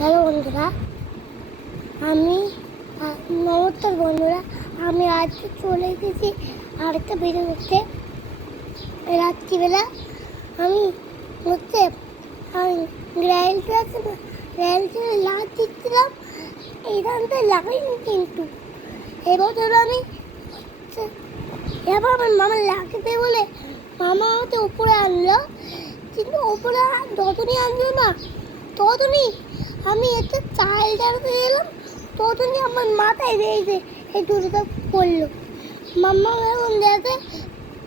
Hello বন্ধুরা, আমি নমস্কার বন্ধুরা। আমি আজকে চলে এসেছি আরেকটা ভিডিও করতে। রাত্রিবেলা আমি হচ্ছে গ্রাইলটা আছে না, গ্রাইলটা লাচ দিচ্ছিলাম। এইখানটা লাগাইনি, কিন্তু এবছর আমি এবার আমার মামা লাগবে বলে মামা আমাকে উপরে আনলো, কিন্তু উপরে যতই আনলো না ততই আমি একটা চাল ডালতে গেলাম, ততই আমার মাথায় রয়েছে এই দুটোটা পড়লো। মাম্মা এখন দেখে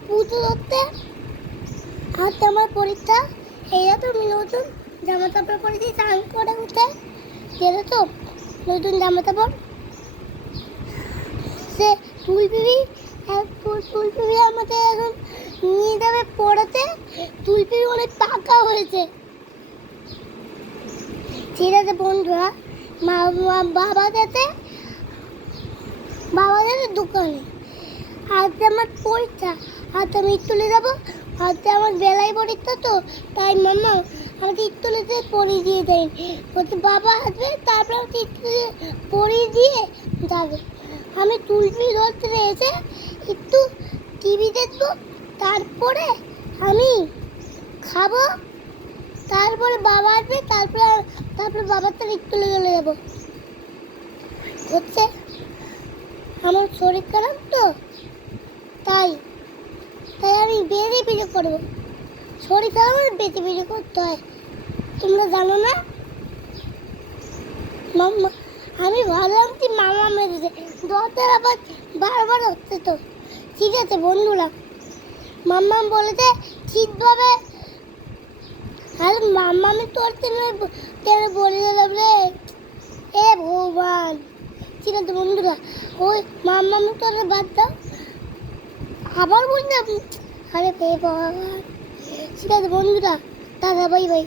পুজো ধরতে। আজ আমার পরীক্ষা, এইটা তো আমি নতুন জামা কাপড় পরেছি, স্নান করে উঠে যেটা তো নতুন জামা কাপড় সে তুলপিবি আমাকে এখন নিয়ে যাবে পড়াতে। তুলপিবি অনেক পাকা হয়েছে। ঠিক আছে বন্ধুরা, বাবা যেতে দোকানে। আজ আমার পরীক্ষা, আজ আমি স্কুলে যাবো। আজ আমার বেলায় পরীক্ষা, তো তাই মামা আমাকে স্কুলেতে পড়িয়ে দিয়ে দেয়। বলছে বাবা আসবে, তারপর আমাকে স্কুলে পড়িয়ে দিয়ে যাবে। আমি তুলপি ধরতে এসে একটু টিভি দেখবো, তারপরে আমি খাবো, তারপরে বাবা আসবে, তারপরে বাবার তার স্কুলে চলে যাবো। হচ্ছে আমার শরীর খারাপ, তো তাই আমি বেরিয়ে করবো। শরীর খারাপ হলে বেরিয়ে করতে হয়, তোমরা জানো না? মাম্মা আমি ভাবলাম কি মামা মেরেছে, দরজার আবার বারবার হচ্ছে। তো ঠিক আছে বন্ধুরা, মাম্মা বলেছে ঠিকভাবে। আর মাম্মা আমি তোর তেলে বলে দিলাম রে, এ ভগবান। ঠিক আছে বন্ধুরা, ওই মাম্মা আমি তোর বাদ দাও, আবার বললাম আরে ভগবান। ঠিক আছে বন্ধুরা, টাটা, বাই বাই।